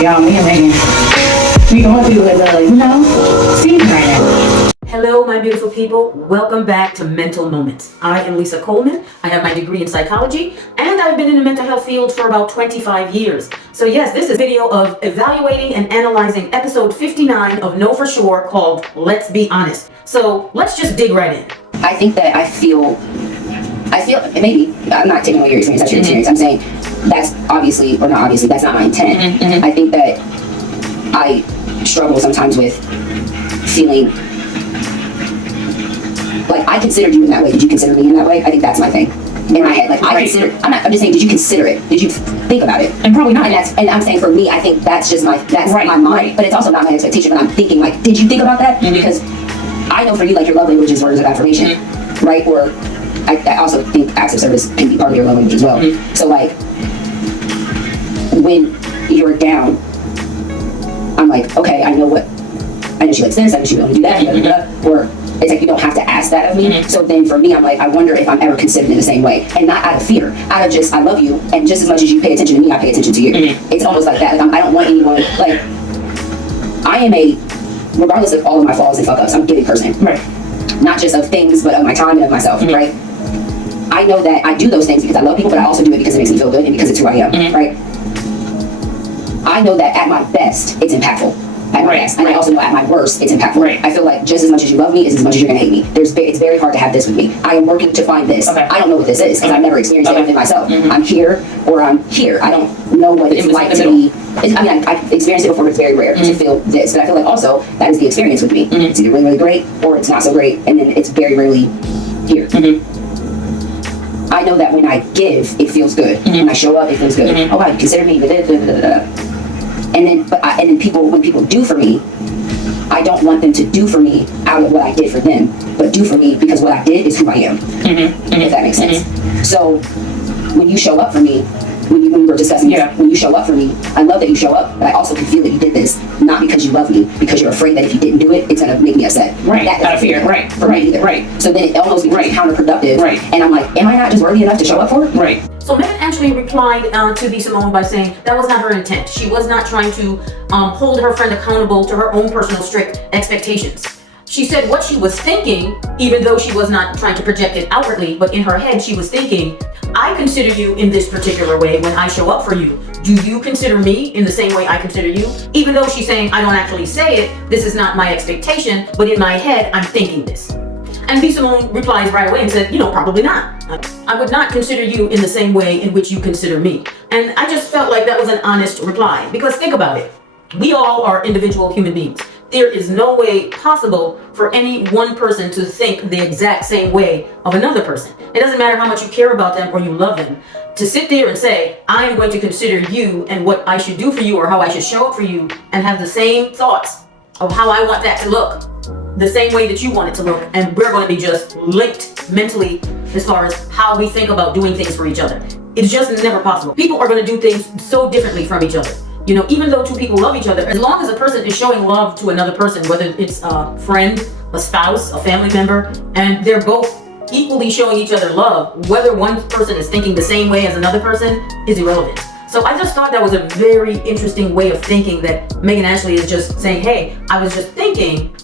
Y'all, me and Megan, we going through a season right now. Hello, my beautiful people. Welcome back to Mental Moments. I am Lisa Coleman. I have my degree in psychology, and I've been in the mental health field for about 25 years. So yes, this is a video of evaluating and analyzing episode 59 of Know For Sure called Let's Be Honest. So let's just dig right in. I think that I feel, maybe, I'm not taking away your experience, that's your experience. I'm saying that's obviously, or not obviously, that's not my intent. I think that I struggle sometimes with feeling like I considered you in that way. Did you consider me in that way? I think that's my thing. In my head, like I'm just saying, did you consider it? Did you think about it? And probably not. And I'm saying for me, I think that's just my mind. Right. But it's also not my expectation. But I'm thinking like, did you think about that? Because I know for you, like your love language is words of affirmation, right? Or I also think acts of service can be part of your love language as well. So like when you're down, I'm like, okay, I know she likes this, I know she will do that, or it's like you don't have to ask that of me. So then for me, I'm like, I wonder if I'm ever considered in the same way, and not out of fear, out of just I love you, and just as much as you pay attention to me, I pay attention to you. It's almost like that. Like I don't want anyone, like I am regardless of all of my flaws and fuck ups, I'm a giving person. Right. Not just of things, but of my time and of myself. Right. I know that I do those things because I love people, but I also do it because it makes me feel good and because it's who I am. Right. I know that at my best, it's impactful. At my best. And I also know at my worst, it's impactful. I feel like just as much as you love me is as much as you're gonna hate me. It's very hard to have this with me. I am working to find this. I don't know what this is because I've never experienced it within myself. I'm here or I'm here. I don't know what it's like to be. I've experienced it before, but it's very rare to feel this. But I feel like also that is the experience with me. It's either really, really great or it's not so great, and then it's very rarely here. I know that when I give, it feels good. When I show up, it feels good. Oh wow, you consider me. And then when people do for me, I don't want them to do for me out of what I did for them, but do for me because what I did is who I am. If that makes sense. So when you show up for me, when we were discussing this, when you show up for me, I love that you show up, but I also can feel that you did this not because you love me, because you're afraid that if you didn't do it, it's gonna make me upset. Out of fear. For me either. So then it almost becomes counterproductive. And I'm like, am I not just worthy enough to show up for it? So Megan actually replied to the Simone by saying that was not her intent. She was not trying to hold her friend accountable to her own personal strict expectations. She said what she was thinking, even though she was not trying to project it outwardly, but in her head she was thinking, I consider you in this particular way when I show up for you. Do you consider me in the same way I consider you? Even though she's saying, I don't actually say it, this is not my expectation, but in my head, I'm thinking this. And B. Simone replies right away and said, probably not. I would not consider you in the same way in which you consider me. And I just felt like that was an honest reply, because think about it. We all are individual human beings. There is no way possible for any one person to think the exact same way of another person. It doesn't matter how much you care about them or you love them. To sit there and say, I am going to consider you and what I should do for you or how I should show up for you and have the same thoughts of how I want that to look, the same way that you want it to look, and we're going to be just linked mentally as far as how we think about doing things for each other. It's just never possible. People are going to do things so differently from each other. Even though two people love each other, as long as a person is showing love to another person, whether it's a friend, a spouse, a family member, and they're both equally showing each other love, whether one person is thinking the same way as another person is irrelevant. So I just thought that was a very interesting way of thinking, that Megan Ashley is just saying, hey, I was just thinking,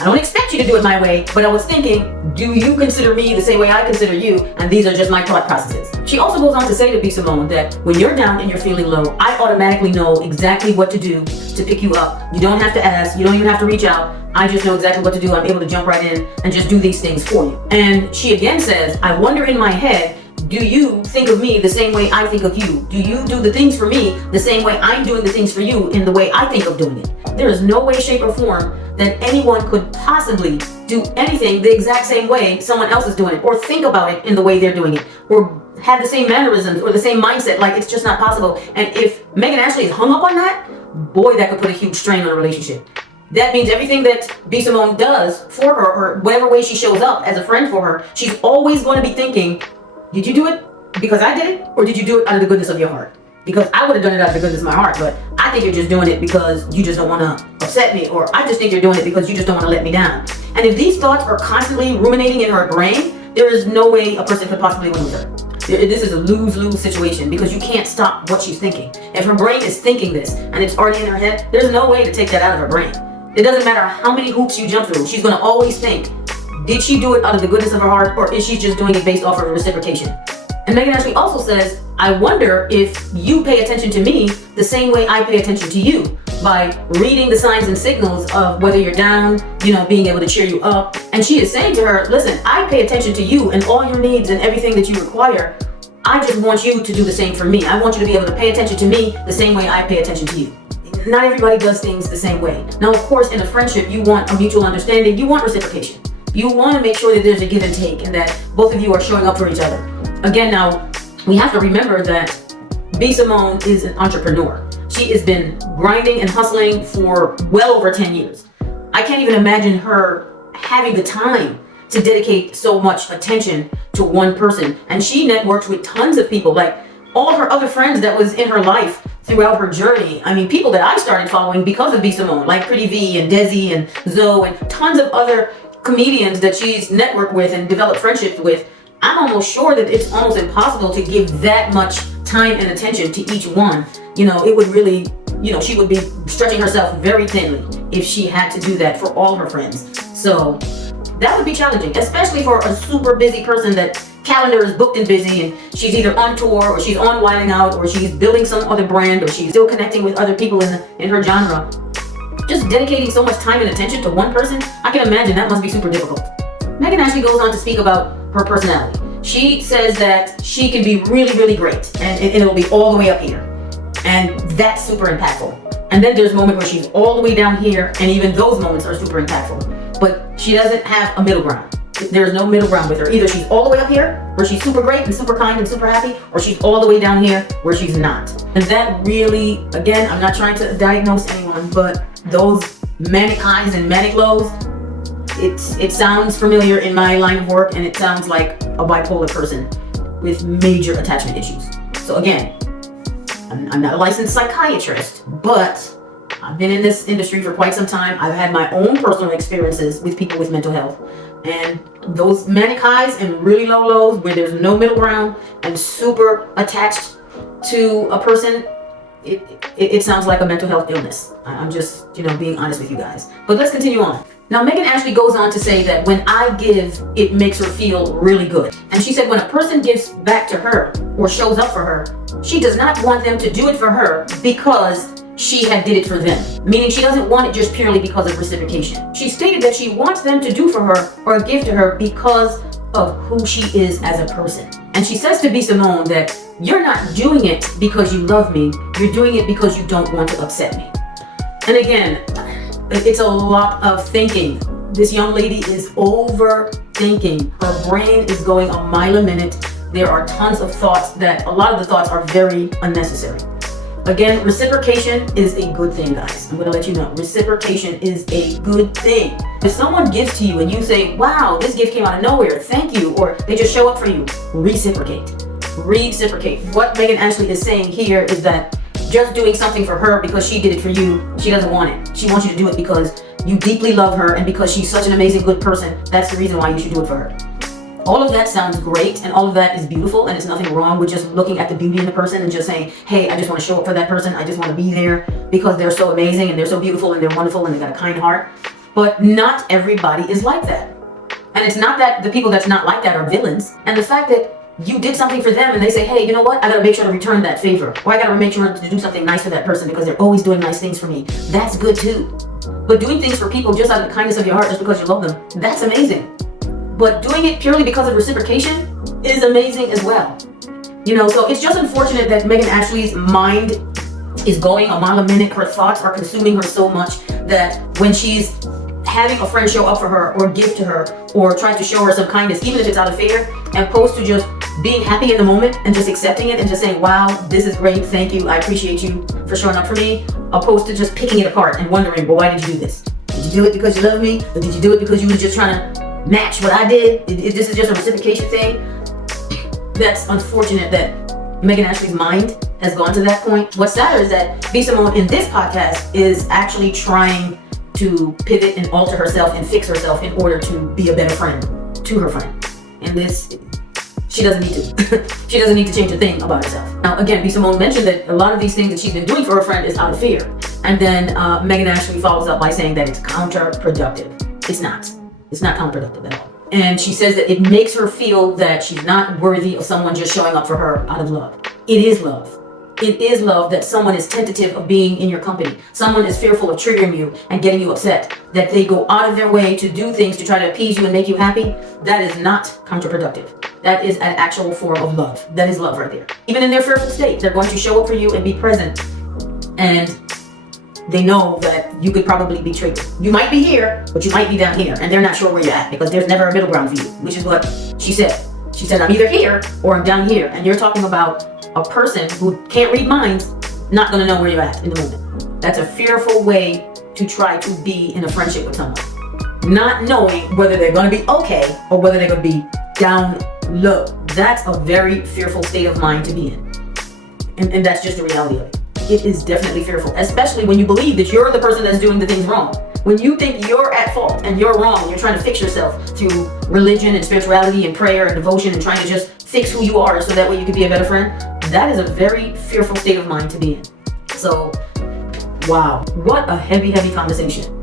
I don't expect you to do it my way, but I was thinking, do you consider me the same way I consider you? And these are just my thought processes. She also goes on to say to B. Simone that when you're down and you're feeling low, I automatically know exactly what to do to pick you up. You don't have to ask, you don't even have to reach out. I just know exactly what to do. I'm able to jump right in and just do these things for you. And she again says, I wonder in my head, do you think of me the same way I think of you? Do you do the things for me the same way I'm doing the things for you in the way I think of doing it? There is no way, shape, or form that anyone could possibly do anything the exact same way someone else is doing it, or think about it in the way they're doing it, or have the same mannerisms or the same mindset. Like, it's just not possible. And if Megan Ashley is hung up on that, boy, that could put a huge strain on a relationship. That means everything that B. Simone does for her, or whatever way she shows up as a friend for her, she's always going to be thinking, did you do it because I did it? Or did you do it out of the goodness of your heart? Because I would have done it out of the goodness of my heart, but I think you're just doing it because you just don't want to upset me, or I just think you're doing it because you just don't want to let me down. And if these thoughts are constantly ruminating in her brain, there is no way a person could possibly win with her. This is a lose-lose situation because you can't stop what she's thinking. If her brain is thinking this and it's already in her head, there's no way to take that out of her brain. It doesn't matter how many hoops you jump through. She's going to always think, did she do it out of the goodness of her heart, or is she just doing it based off of reciprocation? And Megan Ashley also says, I wonder if you pay attention to me the same way I pay attention to you, by reading the signs and signals of whether you're down, being able to cheer you up. And she is saying to her, listen, I pay attention to you and all your needs and everything that you require. I just want you to do the same for me. I want you to be able to pay attention to me the same way I pay attention to you. Not everybody does things the same way. Now, of course, in a friendship, you want a mutual understanding. You want reciprocation. You want to make sure that there's a give and take and that both of you are showing up for each other. Again, now, we have to remember that B. Simone is an entrepreneur. She has been grinding and hustling for well over 10 years. I can't even imagine her having the time to dedicate so much attention to one person. And she networks with tons of people, like all her other friends that was in her life throughout her journey. I mean, people that I started following because of B. Simone, like Pretty V and Desi and Zoe and tons of other comedians that she's networked with and developed friendships with. I'm almost sure that it's almost impossible to give that much time and attention to each one. It would really, she would be stretching herself very thinly if she had to do that for all her friends. So that would be challenging, especially for a super busy person that calendar is booked and busy and she's either on tour or she's on Wilding Out or she's building some other brand or she's still connecting with other people in her genre. Just dedicating so much time and attention to one person, I can imagine that must be super difficult. Megan Ashley goes on to speak about her personality. She says that she can be really, really great and it'll be all the way up here. And that's super impactful. And then there's a moment where she's all the way down here, and even those moments are super impactful. But she doesn't have a middle ground. There's no middle ground with her. Either she's all the way up here, where she's super great and super kind and super happy, or she's all the way down here, where she's not. And that really, again, I'm not trying to diagnose anyone, but those manic highs and manic lows, it sounds familiar in my line of work, and it sounds like a bipolar person with major attachment issues. So again, I'm not a licensed psychiatrist, but I've been in this industry for quite some time. I've had my own personal experiences with people with mental health. And those manic highs and really low lows where there's no middle ground and super attached to a person, it sounds like a mental health illness. I'm just, being honest with you guys. But let's continue on. Now, Megan Ashley goes on to say that when I give, it makes her feel really good. And she said when a person gives back to her or shows up for her, she does not want them to do it for her because she had did it for them. Meaning she doesn't want it just purely because of reciprocation. She stated that she wants them to do for her or give to her because of who she is as a person. And she says to B. Simone that you're not doing it because you love me. You're doing it because you don't want to upset me. And again, it's a lot of thinking. This young lady is overthinking. Her brain is going a mile a minute. There are tons of thoughts that a lot of the thoughts are very unnecessary. Again, reciprocation is a good thing, guys. I'm going to let you know. Reciprocation is a good thing. If someone gives to you and you say, wow, this gift came out of nowhere, thank you, or they just show up for you, reciprocate. Reciprocate. What Megan Ashley is saying here is that just doing something for her because she did it for you, she doesn't want it. She wants you to do it because you deeply love her and because she's such an amazing, good person. That's the reason why you should do it for her. All of that sounds great and all of that is beautiful, and it's nothing wrong with just looking at the beauty in the person and just saying, hey, I just want to show up for that person. I just want to be there because they're so amazing and they're so beautiful and they're wonderful and they got a kind heart. But not everybody is like that. And it's not that the people that's not like that are villains. And the fact that you did something for them and they say, hey, you know what? I got to make sure to return that favor. Or I got to make sure to do something nice for that person because they're always doing nice things for me. That's good too. But doing things for people just out of the kindness of your heart just because you love them, that's amazing. But doing it purely because of reciprocation is amazing as well. So it's just unfortunate that Megan Ashley's mind is going a mile a minute. Her thoughts are consuming her so much that when she's having a friend show up for her or give to her or try to show her some kindness, even if it's out of fear, and opposed to just being happy in the moment and just accepting it and just saying, wow, this is great, thank you, I appreciate you for showing up for me, opposed to just picking it apart and wondering, well, why did you do this? Did you do it because you love me? Or did you do it because you were just trying to match what I did? This is just a reciprocation thing. That's unfortunate that Megan Ashley's mind has gone to that point. What's sadder is that B. Simone in this podcast is actually trying to pivot and alter herself and fix herself in order to be a better friend to her friend. And this she doesn't need to. She doesn't need to change a thing about herself. Now, again, B. Simone mentioned that a lot of these things that she's been doing for her friend is out of fear. And then Megan Ashley follows up by saying that it's counterproductive. It's not. It's not counterproductive at all. And she says that it makes her feel that she's not worthy of someone just showing up for her out of love. It is love. It is love that someone is tentative of being in your company. Someone is fearful of triggering you and getting you upset. That they go out of their way to do things to try to appease you and make you happy. That is not counterproductive. That is an actual form of love. That is love right there. Even in their fearful state, they're going to show up for you and be present. And they know that you could probably be triggered. You might be here, but you might be down here. And they're not sure where you're at because there's never a middle ground for you, which is what she said. She said, I'm either here or I'm down here. And you're talking about a person who can't read minds, not going to know where you're at in the moment. That's a fearful way to try to be in a friendship with someone. Not knowing whether they're going to be okay or whether they're going to be down low. That's a very fearful state of mind to be in. And that's just the reality of it. It is definitely fearful, especially when you believe that you're the person that's doing the things wrong. When you think you're at fault and you're wrong, you're trying to fix yourself through religion and spirituality and prayer and devotion and trying to just fix who you are so that way you can be a better friend. That is a very fearful state of mind to be in. So, wow, what a heavy, heavy conversation.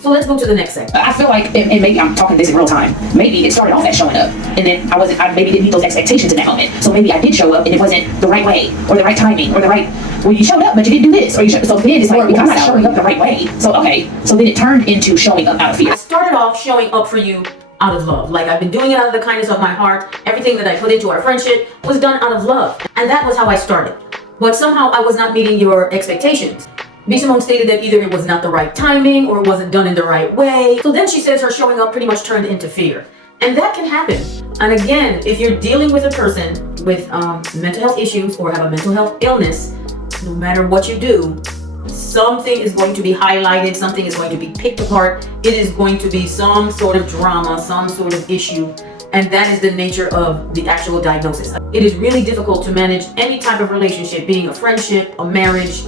So let's go to the next segment. I feel like, and maybe I'm talking this in real time, maybe it started off as showing up, and then I maybe didn't meet those expectations in that moment. So maybe I did show up, and it wasn't the right way, or the right timing, or the right, well, you showed up, but you didn't do this, or so then it's like, well, I'm not showing up the right way. So, okay, so then it turned into showing up out of fear. I started off showing up for you out of love. Like, I've been doing it out of the kindness of my heart. Everything that I put into our friendship was done out of love. And that was how I started. But somehow I was not meeting your expectations. B. Simone stated that either it was not the right timing or it wasn't done in the right way. So then she says her showing up pretty much turned into fear. And that can happen. And again, if you're dealing with a person with mental health issues or have a mental health illness, no matter what you do, something is going to be highlighted, something is going to be picked apart. It is going to be some sort of drama, some sort of issue. And that is the nature of the actual diagnosis. It is really difficult to manage any type of relationship, being a friendship, a marriage,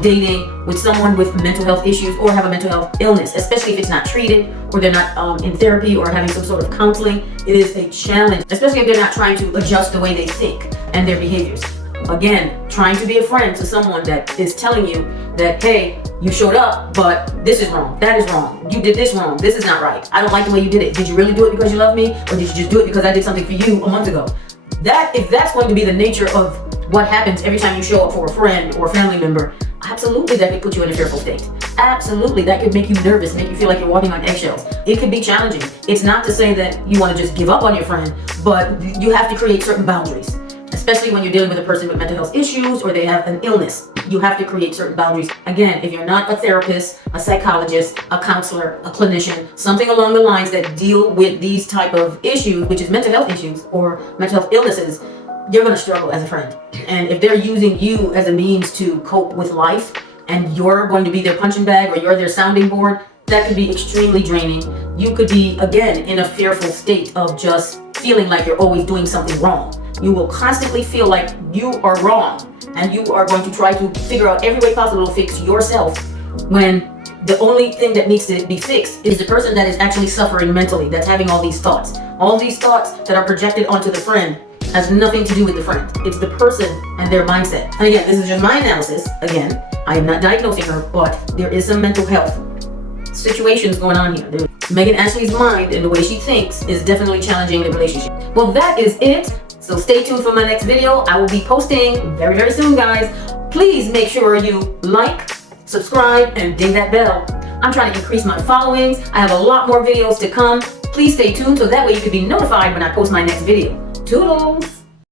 dating with someone with mental health issues or have a mental health illness, especially if it's not treated or they're not in therapy or having some sort of counseling. It is a challenge, especially if they're not trying to adjust the way they think and their behaviors. Again, trying to be a friend to someone that is telling you that, hey, you showed up, but this is wrong, that is wrong, you did this wrong, this is not right, I don't like the way you did it. Did you really do it because you love me, or did you just do it because I did something for you a month ago? If that's going to be the nature of what happens every time you show up for a friend or a family member, absolutely that could put you in a fearful state. Absolutely, that could make you nervous, make you feel like you're walking on eggshells. It could be challenging. It's not to say that you want to just give up on your friend, but you have to create certain boundaries. Especially when you're dealing with a person with mental health issues or they have an illness. You have to create certain boundaries. Again, if you're not a therapist, a psychologist, a counselor, a clinician, something along the lines that deal with these type of issues, which is mental health issues or mental health illnesses, you're going to struggle as a friend. And if they're using you as a means to cope with life and you're going to be their punching bag or you're their sounding board, that could be extremely draining. You could be, again, in a fearful state of just feeling like you're always doing something wrong. You will constantly feel like you are wrong and you are going to try to figure out every way possible to fix yourself when the only thing that needs to be fixed is the person that is actually suffering mentally, that's having all these thoughts. All these thoughts that are projected onto the friend has nothing to do with the friend. It's the person and their mindset. And again, this is just my analysis. Again, I am not diagnosing her, but there is some mental health situations going on here. Megan Ashley's mind and the way she thinks is definitely challenging the relationship. Well, that is it. So stay tuned for my next video. I will be posting very, very soon, guys. Please make sure you like, subscribe, and ding that bell. I'm trying to increase my followings. I have a lot more videos to come. Please stay tuned so that way you can be notified when I post my next video. Toodles!